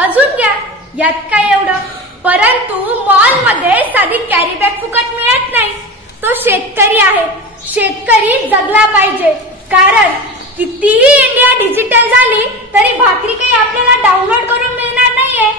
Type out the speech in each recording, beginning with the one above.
अजून घ्या, यात काय एवढं. परंतु मॉल मध्ये साधी कॅरी बॅग फुकट मिळत नाही. तो शेतकरी आहे. शेतकरी जगला पाहिजे. कारण कितीही इंडिया डिजिटल झाली तरी भाकरी काही आपल्याला डाउनलोड करून मिळणार नाहीये.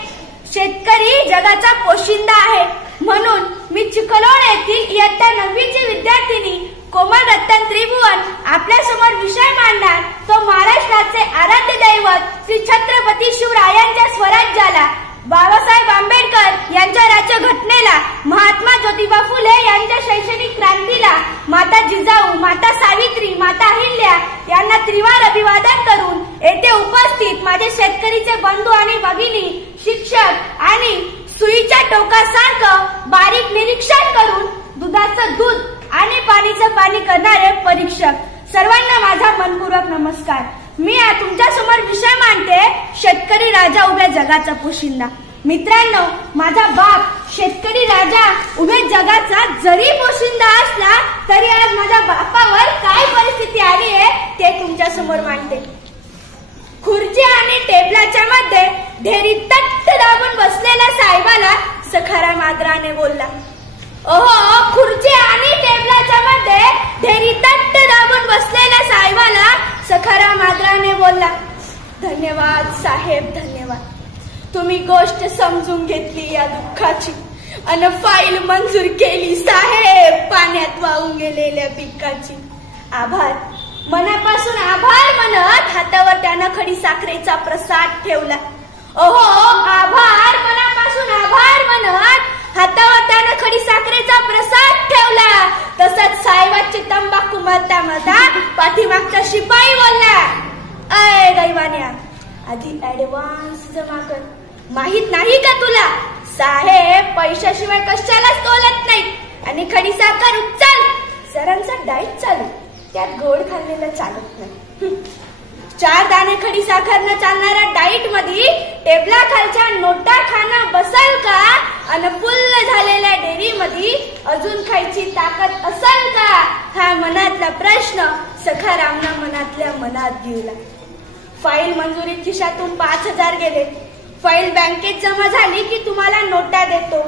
शेतकरी जगाचा पोशिंदा आहे. म्हणून मी चिखलोड येथील इयत्ता 9वीची विद्यार्थिनी कोमल रतन त्रिभुवन आपल्या समोर विषय मांडणार तो महाराष्ट्राचे आराध्य दैवत श्री छत्रपती शिवरायांच्या स्वराज्याला, बाबासाहेब आंबेडकर यांच्या राज्यघटनेला, महात्मा ज्योतिबा फुले यांच्या शैक्षणिक क्रांतीला, माता जिजाऊ, माता सावित्री, माता अहिल्या यांना त्रिवार अभिवादन करून येथे उपस्थित माझे शेतकरीचे बंधू आणि भगिनी, शिक्षक आणि सुईच्या टोकासारखं बारीक निरीक्षण करून दुधाचं दूध आणि पाणीचं पाणी करणारे परीक्षक सर्वांना माझा मनपूर्वक नमस्कार. मी तुमच्या समोर विषय मांडते शेतकरी राजा उभ्या जगाचा पोशिंदा. मित्रांनो, माझा बाप शेतकरी राजा उभ्या जगाचा जरी पोशिंदा असला तरी आज माझ्या बापावर काय परिस्थिती आली आहे ते तुमच्या समोर मांडते. खुर्ची आणि टेबलाच्या मध्ये ढेरी तट्ट दाबून बसलेल्या साहेबाला सखाराम आदराने बोलला. ओहो, खुर्ची आणि टेबलाच्या मध्ये ढेरी तट्ट दाबून बसलेल्या साहेबाला सखाराम आदराने बोलला. धन्यवाद साहेब, धन्यवाद. तुम्ही गोष्ट समजून घेतली या दुःखाची अन फाईल मंजूर केली साहेब पाण्यात वाहून गेलेल्या पिकाची. आभार, मनापासून आभार म्हणत हातावर त्यानं खडी साखरेचा प्रसाद ठेवला. ओहो, आभार, मनापासून आभार म्हणत हातावर त्यानं खडी साखरेचा प्रसाद ठेवला. तसंच साहेबाची तंबाखू मरता मरता पाठीमागचा शिपाई बोलला, अय दैवान्या, आधी ऍडव्हान्स जमा कर. माहित नाही का तुला, साहेब पैशाशिवाय कशालाच तोलत नाही. आणि खडी साखर उचल. सरांचा डाएट चालू, त्यात गोड खाल्लेलं चालत नाही. 4 दाणे खडी साखरनं चालणाऱ्या डाईट मध्ये टेबला खालच्या नोटा खाणं बसल का? अन फुल्ल झालेल्या डेअरी मध्ये अजून खायची ताकद असल का? हा मनातला प्रश्न सखारामनं मनातल्या मनात घेऊला. फाईल मंजुरीत खिशातून 5000 गेले. फाईल बँकेत जमा झाली की तुम्हाला नोटा देतो.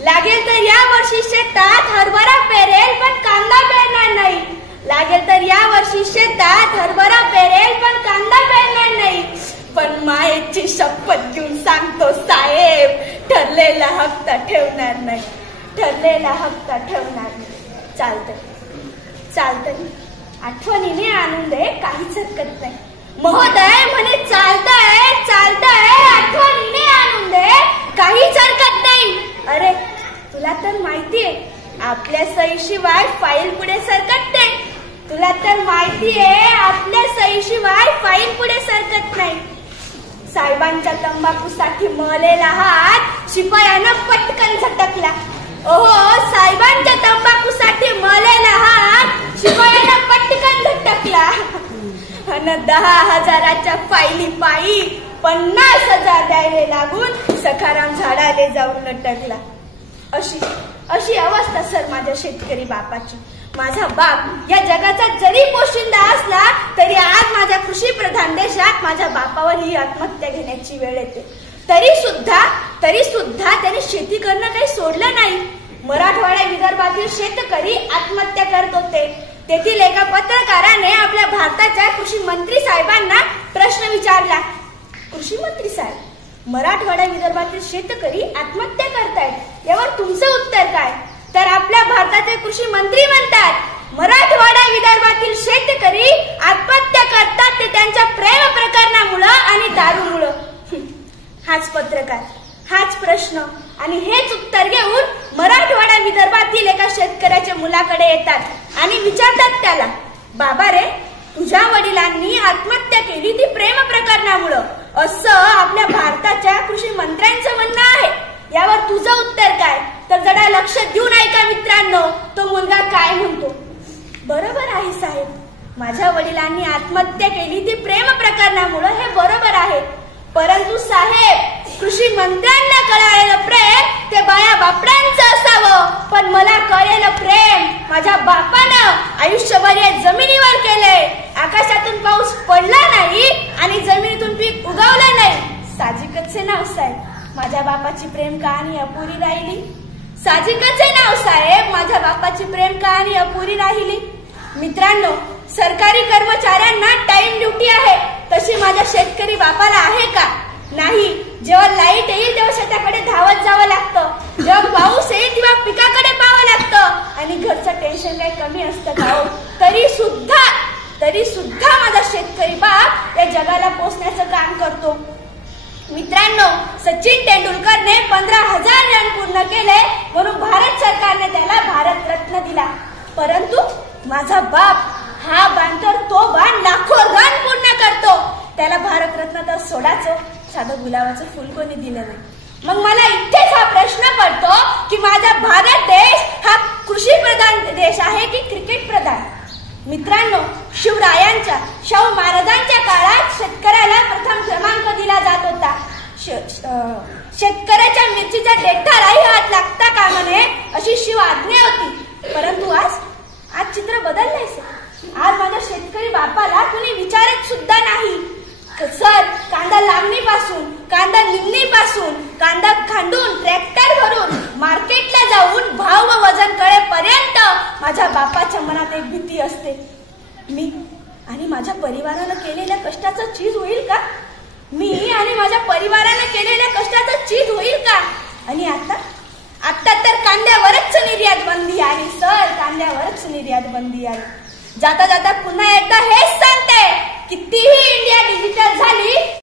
लागेल तर या वर्षी शेतात हरभरा पेरेल पण कांदा पेरणार नाही. लागेल तर या वर्षी शेतात हरभरा पेरेल पण कांदा पेरणार नाही. पण मायेची शपथ घेऊन सांगतो साहेब, ठरलेला हप्ता ठेवणार नाही. ठरलेला हप्ता ठेवणार नाही. चालतंय चालतंय, आठवणीने आणून दे, काहीच हरकत नाही. महोदय म्हणे चालतंय चालतंय, आठवणीने आणून दे, काहीच हरकत नाही. अरे तुला तर माहितीये आपल्या सहीशिवाय फाईल पुढे सरकत नाही. तुला तर माहितीये आपल्या सहीशिवाय फाईल पुढे सरकत नाही. साहेबांच्या तंबाखूसाठी मळलेला हात शिपायानं पटकन झटकला. ओहो, साहेबांच्या तंबाखूसाठी मळलेला हात शिपायानं पटकन झटकला. अन 10,000च्या फाईली पायी 50,000 द्यायला लागून सखाराम झाडाले जाऊन लटकला. अशी अवस्था सर माझ्या शेतकरी बापाची. माझा बाप या जगाचा जरी पोशिंदा असला तरी आज माझ्या कृषी प्रधान देशात माझ्या बापावर ही आत्महत्या घेण्याची वेळ येते. तरी सुद्धा त्याने शेती करणं काही सोडलं नाही. मराठवाडा विदर्भातील शेतकरी आत्महत्या करत होते. तेथील एका पत्रकाराने आपल्या भारताच्या कृषी मंत्री साहेबांना प्रश्न विचारला. कृषी मंत्री साहेब, मराठवाडा विदर्भातील शेतकरी आत्महत्या करतायत, यावर तुमचं उत्तर काय? तर आपल्या भारताचे कृषी मंत्री म्हणतात, मराठवाडा विदर्भातील शेतकरी आत्महत्या करतात ते त्यांच्या प्रेम प्रकरणामुळे आणि दारूमुळे. हाच पत्रकार, हाच प्रश्न आणि हेच उत्तर घेऊन मराठवाडा विदर्भातील एका शेतकऱ्याच्या मुलाकडे येतात आणि विचारतात त्याला, बाबा रे, तुझ्या वडिलांनी आत्महत्या केली ती प्रेम प्रकरणामुळं, असं आपल्या भारताच्या कृषी मंत्र्यांचं म्हणणं आहे. यावर तुझं उत्तर काय? तर जरा लक्ष देऊन ऐका मित्रांनो, तो मुलगा काय म्हणतो. बरोबर आहे साहेब, माझ्या वडिलांनी आत्महत्या केली ती प्रेम प्रकरणामुळे, हे बरोबर आहे. परंतु साहेब, कृषी मंत्र्यांना कळालेलं प्रेम ते बाया बापड्यांचं असावं, पण मला कळलेलं प्रेम माझ्या बापानं आयुष्यभर या जमिनीवर केलंय. आकाशातून पाऊस पडला नाही आणि जमिनीतून पीक उगवलं नाही. साहजिकच आहे नाव साहेब, माझ्या बापाची प्रेम कहाणी अपुरी राहिली. साहजिकच आहे नाव साहेब, माझ्या बापाची प्रेम कहाणी अपुरी राहिली. मित्रांनो, सरकारी कर्मचाऱ्यांना टाइम ड्युटी आहे, तशी माझ्या शेतकरी बापाला आहे का? नाही. जेव्हा लाईट येईल तेव्हा शेताकडे धावत जावं लागतं, जेव्हा पाऊस येईल तेव्हा पिकाकडे पाहावं लागतं, आणि घरचं टेन्शन काही कमी असतं का हो? तरी सुद्धा माझा शेतकरी बाप या जगाला पोचण्याचं काम करतो. मित्रांनो, सचिन तेंडुलकरने 15,000 रन पूर्ण केले म्हणून भारत सरकारने त्याला भारतरत्न दिला. परंतु माझा बाप हा बाण तर तो बाण लाखो रन पूर्ण करतो. त्याला भारतरत्न तर सोडाचं, साधं गुलाबाचं फुल कोणी दिलं नाही. मग मला इथेच हा प्रश्न पडतो की माझा भारत देश हा कृषी प्रधान देश आहे की क्रिकेट प्रधान? मित्रांनो, शिवरायांच्या, शाहू महाराजांच्या काळात शेतकऱ्याला प्रथम क्रमांक दिला जात होता. शेतकऱ्याच्या मिरचीच्या देठालाही हात लागता कामा नये अशी शिव आज्ञा होती. परंतु आज चित्र बदललंय सर. आज माझ्या शेतकरी बापाला कुणी विचारत सुद्धा नाही. सर, कांदा लावणीपासून, कांदा निंदणीपासून, कांदा खांडून, ट्रॅक्टर भरून, मार्केटला जाऊन भाव व वजन कळेपर्यंत माझ्या बापाच्या मनात एक भीती असते. मी आणि माझ्या परिवारानं केलेल्या कष्टाचं चीज होईल का? मी आणि माझ्या परिवारानं केलेल्या कष्टाचं चीज होईल का? आणि आता तर कांद्यावरच निर्यात बंदी आली सर, कांद्यावरच निर्यात बंदी आली. जाता जाता पुन्हा एकदा हेच सांगते, कितीही इंडिया डिजिटल झाली